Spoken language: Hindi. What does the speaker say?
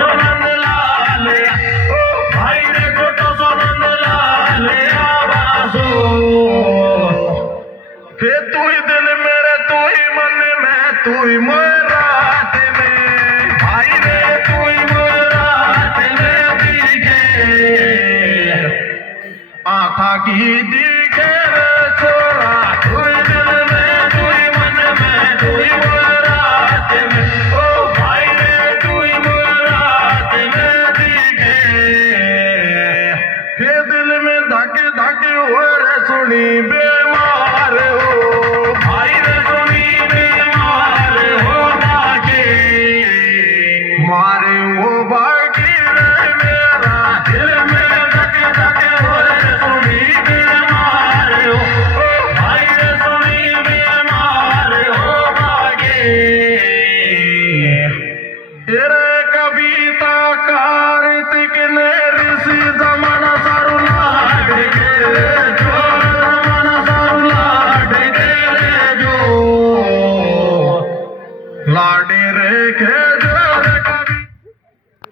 सोनंद लाल ओ भाई रे छोटो सोनंद लाल आवासो के तू ही दिल मेरे तू ही मन में तू ही रात में भाई रे तू ही रात में दिखे आँखा की दिखे रे छोरा तू ही दिल में तू ही मन में तू ही रात में ओ भाई रे तू ही रात में दिखे हे दिल में धके धके हो रे सुनी बीमार हो भाई रे सुनी बीमार हो नाचे मारे वो बाकी रे मेरा दिल में धके धके हो रे सुनी बीमार हो ओ भाई रे सुनी बीमार हो बागे तेरे कविता कार्तिक ने ऋषि जमाना सारू लाड के जो जमाना सारू लाड के जो लाडे रे के जो